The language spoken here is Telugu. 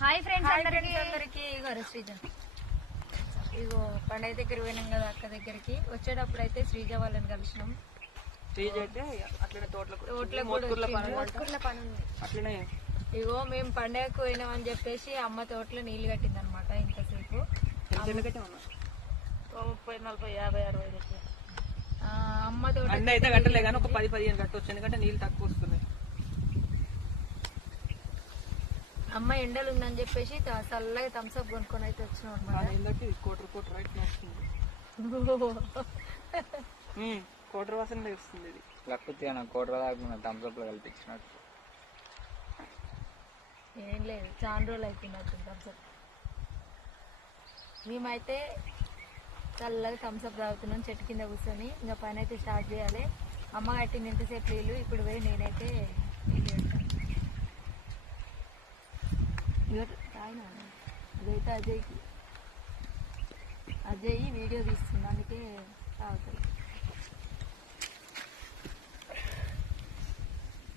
హాయ్ ఫ్రెండ్స్ అందరికి ఇగో శ్రీజ ఇగో పండగ దగ్గర పోయినాం కదా అక్క దగ్గరికి. వచ్చేటప్పుడు అయితే శ్రీజ వాళ్ళని కలిసినాం. శ్రీజ అయితే అట్లనే తోటల పని ఉంది అట్లనే. ఇగో మేము పండగకు పోయినాం అని చెప్పేసి అమ్మ తోటలో నీళ్లు కట్టింది అనమాట. ఇంతసేపు 30, 40, 50, 60 అమ్మ తోట అన్నీ అయితే కట్టలే కానీ ఒక 10-15 కట్టవచ్చు, ఎందుకంటే నీళ్ళు తక్కువ వస్తున్నాయి. అమ్మ ఎండలు ఉందని చెప్పేసి చల్లగా థమ్స్అప్ కొనుక్కొని అయితే వచ్చినాం అనమాట. కోటర్ వాసన వస్తుంది. ఇది లేకపోతే కోటర్ దాకా థమ్స్అప్ లో కల్పించినట్టు ఏం లేదు, చాలా రోజులు అయిపోయినట్టు థమ్స్అప్. మేమైతే చల్లగా థమ్స్అప్ తాగుతున్నాం చెట్టు కింద కూర్చొని. ఇంకా పని అయితే స్టార్ట్ చేయాలి. అమ్మ కట్టింది ఎంతసేపు నీళ్ళు, ఇప్పుడు పోయి నేనైతే నీళ్ళు పెడతాను. అదైతే అజయ్ వీడియో తీస్తున్నా, అందుకే తాగుతాను.